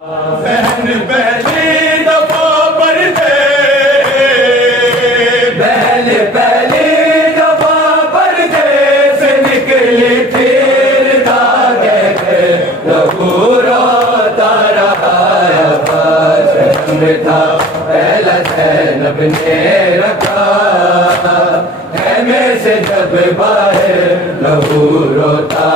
بہن پہلی دفعہ پردے، بہن پہلی دفعہ پردے سے نکلی پھر داغے کے لہو روتا رہا عباس شرم تھا پہلا زینب نے رکھا خیمے سے جب باہر لہو روتا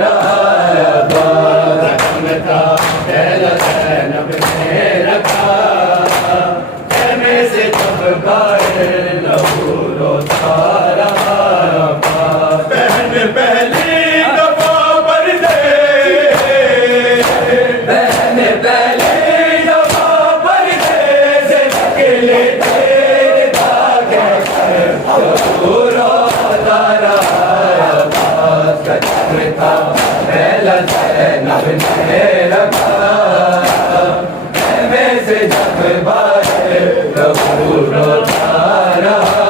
رہا عباس شرم تھا پہلا زینب نے رکھا خیمے سے جب باہر لہو روتا رہا عباس بہن پہلی دفعہ پردے، بہن پہلی دفعہ پردے سے نکلی پھر داغے کے لہو روتا رہا عباس کا شرم تھا پہلا زینب نے رکھا خیمے سے جب باہر لہو روتا رہا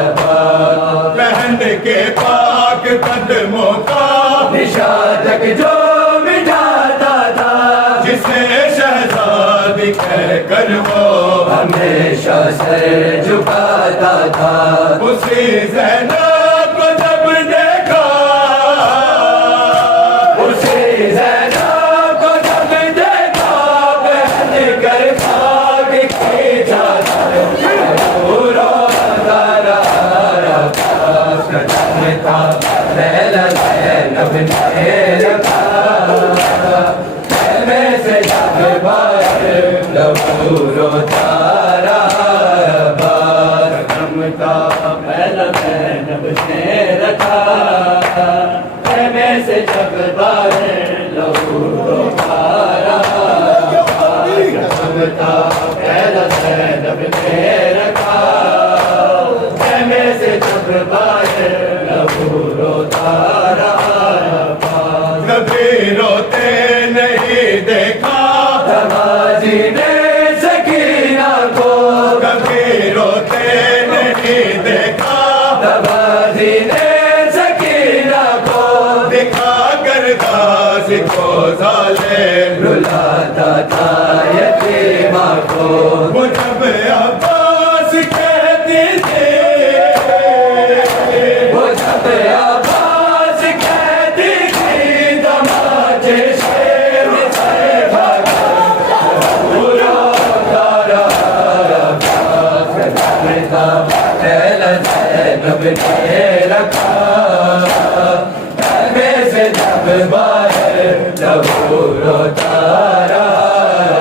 عباس بہن کے پاک قدموں کا نشان تک جو مٹاتا تھا جسے شہزادی کہہ کر وہ ہمیشہ سر جھکاتا تھا اسی زینب کو جب دیکھا، اسی زینب کو جب دیکھا بہن کر خاک کی چادر لہو روتا رہا عباس کا شرم تھا پہلا زینب نے رکھا خیمے سے جب باہر لہو روتا رہا عباس کا شرم تھا پہلا زینب نے رکھا خیمے سے جب باہر لہو روتا رہا عباس کا شرم تھا پہلا زینب نے رکھا خیمے سے جب باہر لہو روتا رہا عباس کبھی روتے نہیں دیکھا، غازی نے سکینہ کو کبھی روتے نہیں دیکھا، غازی نے سکینہ کو دکھا کر داس کو ظالم رلاتا تھا یتیمہ کو وہ جب عباس کہتی تھی، وہ جب عباس کہتی تھی دماغے شیر سے بھاگا لہو روتا رہا عباس کا شرم تھا پہلا زینب نے رکھا خیمے سے جب باہر لہو روتا رہا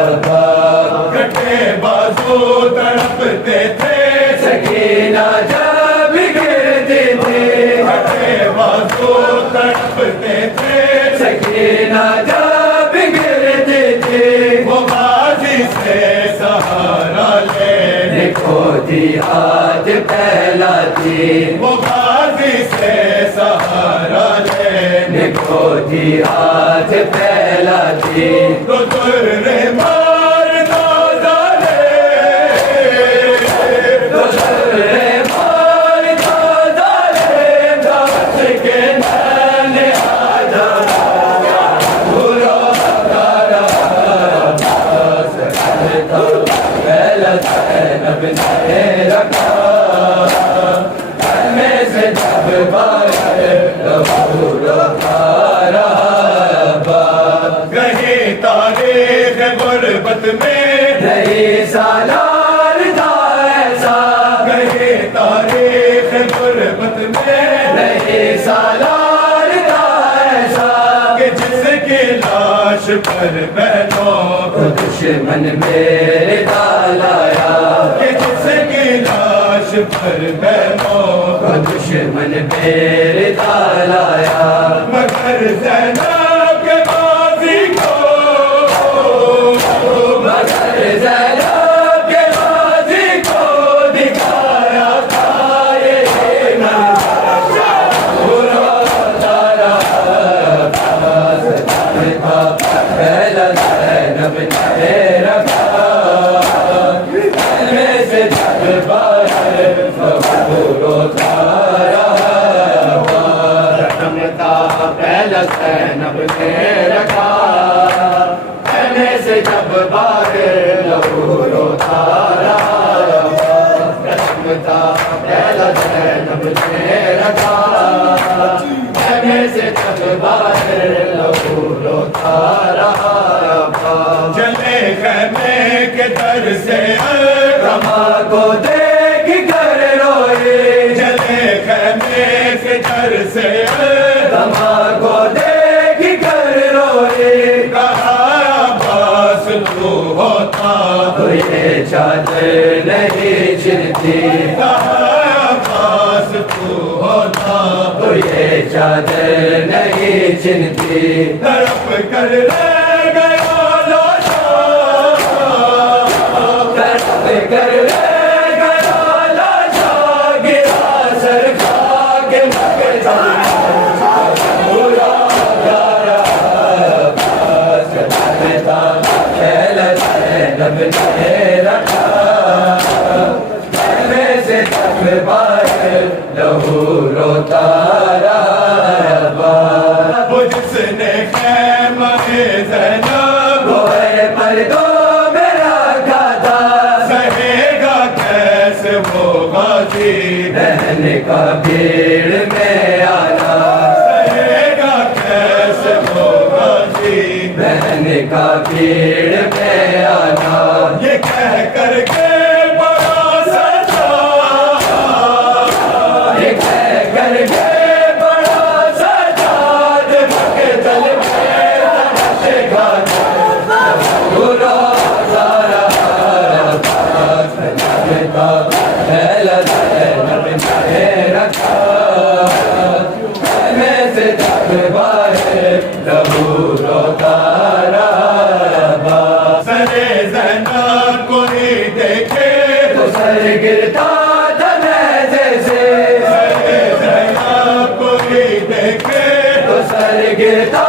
عباس کٹے بازو تڑپتے تھے، سکینہ جب گرتی تھی کٹے بازو تڑپتے تھے، سکینہ جب گرتی تھی وہ غازی سے سہارا لے، کھوتی ہاتھ پھیلاتی وہ غازی سے سہارا لے، کھوتی ہاتھ پھیلاتی تو در مار نازالے، تو در مار دادالے دست کے نین آ جانا روتا رہا عباس کا شرم تھا پہلا زینب نے رکھا خیمے سے جب باہر لہو روتا رہا عباس کہیں تاریخ غربت میں، نہیں سالار تھا ایسا کہیں تاریخ غربت میں، نہیں سالار تھا ایسا کہ جس کی لاش پر بہنوں، دشمن میرے ڈالایا کہ جس کی لاش پر بہنوں، دشمن میرے ڈالایا مگر زینب کے غازی کو، مگر زینب کے غازی کو دکھایا تھا یہ منظر روتا رہا عباس کا شرم تھا پہلا زینب نے رکھا خیمے سے جب باہر لہو روتا رہا عباس کا شرم تھا پہلا زینب نے رکھا خیمے سے جب باہر لہو روتا رہا رحمتا پہلا زینب نے رکھا خیمے سے جب باہر لہو روتا رہا جلے خیمے کے در سے رما کو دیکھ کر روئے جلے خیمے کے در سے رما کو دیکھ کر روئے کہا عباس تو ہوتا تو یہ چادر نہیں چھلتی کہا عباس تو ہوتا تو یہ چادر نہیں چھلتی تڑپ کر رہ گیا لاشا تڑپ کر رہ گیا لاشا گرا سر کھا کے مکتا پورا پیارا عباس رحمتا پہلا زینب نے رکھا خیمے سے جب باہر لہو روتا رہا وہ جس نے خیمہ زینب گوئے پردوں میں رکھا تھا سہے گا کیسے وہ غازی بہن کا بھیڑ میں آنا سہے گا کیسے وہ غازی بہن کا بھیڑ میں آنا یہ کہہ کر کے بڑا سجا یہ کہہ کر کے بڑا سجاد مقتل میں تماشے گانا پورا سارا عباس رحمتا پہلا زینب نے رکھا خیمے سے جب باہر لہو روتا رہا سرے زینب کوئی دیکھے تو سر گرتا تھا نیزے سے سرے زینب کوئی دیکھے تو سر گرتا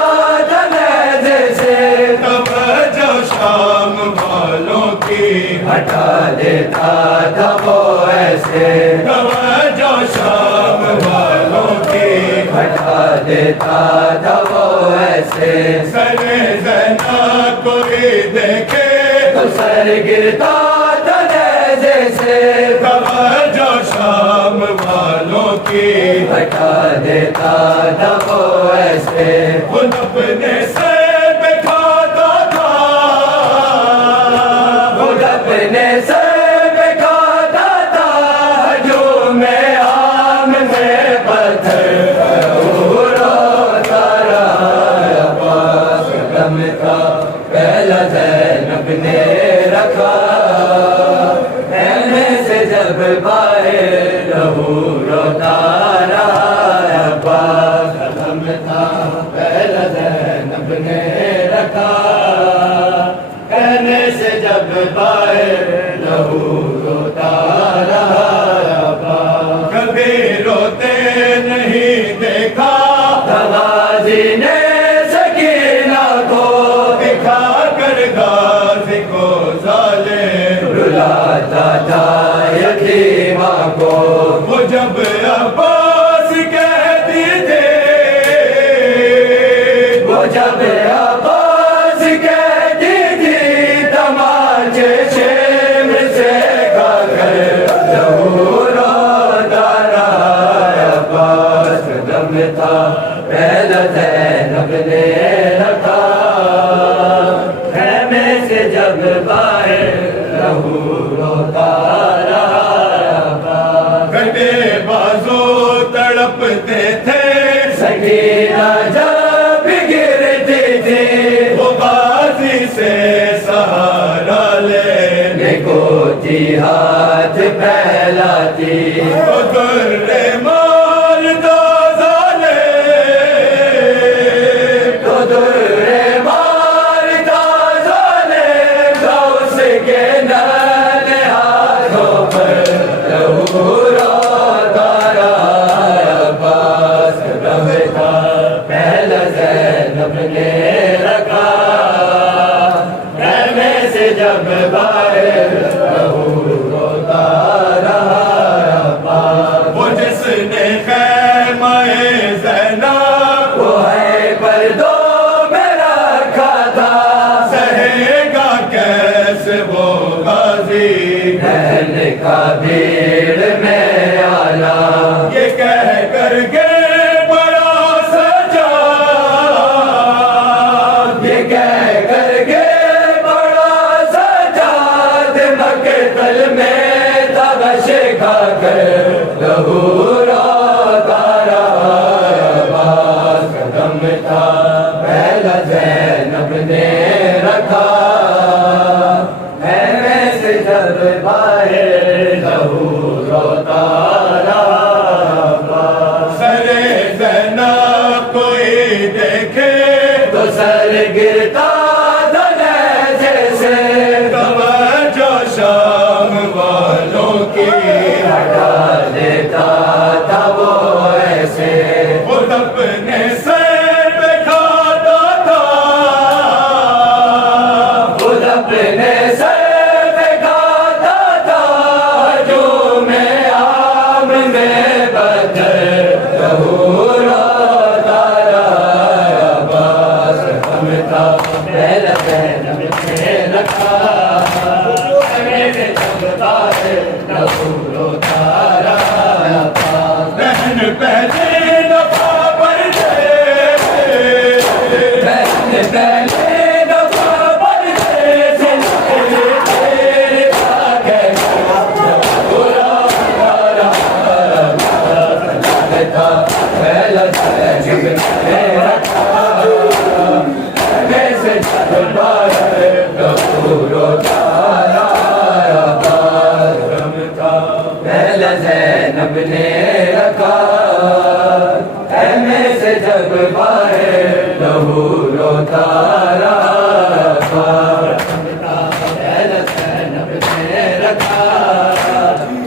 تھا نیزے سے توجہ شام والوں کی ہٹا دیتا تھا وہ ایسے توجہ شام والوں کی ہٹا دیتا تھا وہ ایسے سرے زینب کوئی دیکھے تو سر گرتا تھا نیزے سے توجہ شام والوں کی ہٹا دیتا تھا وہ ایسے خود اپنے سر پہ کھاتا تھا خود اپنے سر پہ کھاتا تھا ہجوم عام میں پتھر روتا رہا عباس رحمتا پہلا زینب نے رکھا خیمے سے جب باہر لہو روتا رہا عباس رحمتا پہلا زینب نے رکھا خیمے سے جب باہر لہو روتا رہا عباس کبھی روتے نہیں دیکھا غازی نے سکینہ کو دکھا کر غازی کو ظالم رلاتا تھا یتیمہ کو وہ جب عباس کہتی تھے وہ جب عباس کہتی تھی تماچے شمر سے کھا کر لہو روتا رہا عباس رحمتا پہلا زینب نے رکھا خیمے سے جب باہر لہو روتا رہا کٹے بازو تڑپتے تھے سکینہ جب گرتی تھی وہ غازی سے سہارا لینے کو تھی ہاتھ پھیلاتی کو در مال ظالم تو در مارتا ظالم غوث کے نن ہاتھوں پر لہو روتا رہا عباس رحمتا پہلا زینب نے رکھا خیمے سے جب باہر لہو روتا رہا عباس وہ جس نے خیمہ زینب وہ ہے پردوں میں رکھا تھا سہے گا وہ غازی بہن کا بھیڑ میں آلہ یہ کہہ کر کے بڑا سجاد یہ کہہ کر کے بڑا سجاد مقتل میں تبش کھا کر لہو روتا رہا عباس قدم تھا پہلا زینب نے رکھا خیمے سے جب باہر لہو روتا رہا عباس سرے زینب کوئی دیکھے تو سر گرتا تھا جیسے توجہ شام والوں کی ہٹا دیتا تھا وہ ایسے خود اپنے سر پہ کھاتا تھا خود اپنے سر پہ کھاتا تھا جو میں عام میں بدر لہو روتا رہا عباس ہم تھا پہلا زینب نے رکھا میرے جگتا ہے لہو روتا رہا عباس بہن پہلے دفعہ پر دے بہن پہلے دفعہ پر جیسے تیرے آگے برا تھا پہلا زینب نے رکھا ویسے جب باہر لہو روتا رہا عباس پہلا زینب نے رکھا خیمے سے جب باہر لہو روتا رہا عباس پہلا زینب نے رکھا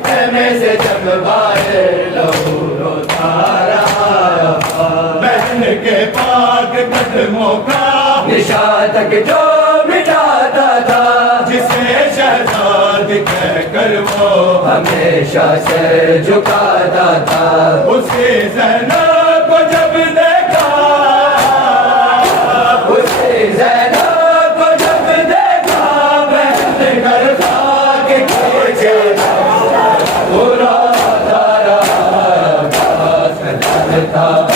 خیمے سے جب باہر لہو روتا رہا عباس بہن کے پاک قدموں کا نشان تک جو مٹاتا تھا جسے شہزاد کہہ کر وہ ہمیشہ سر جھکاتا تھا اسی زینب کو جب دیکھا اسی زینب کو جب دیکھا بہن گھر خاک کھینچے برا تھا عباس قدم تھا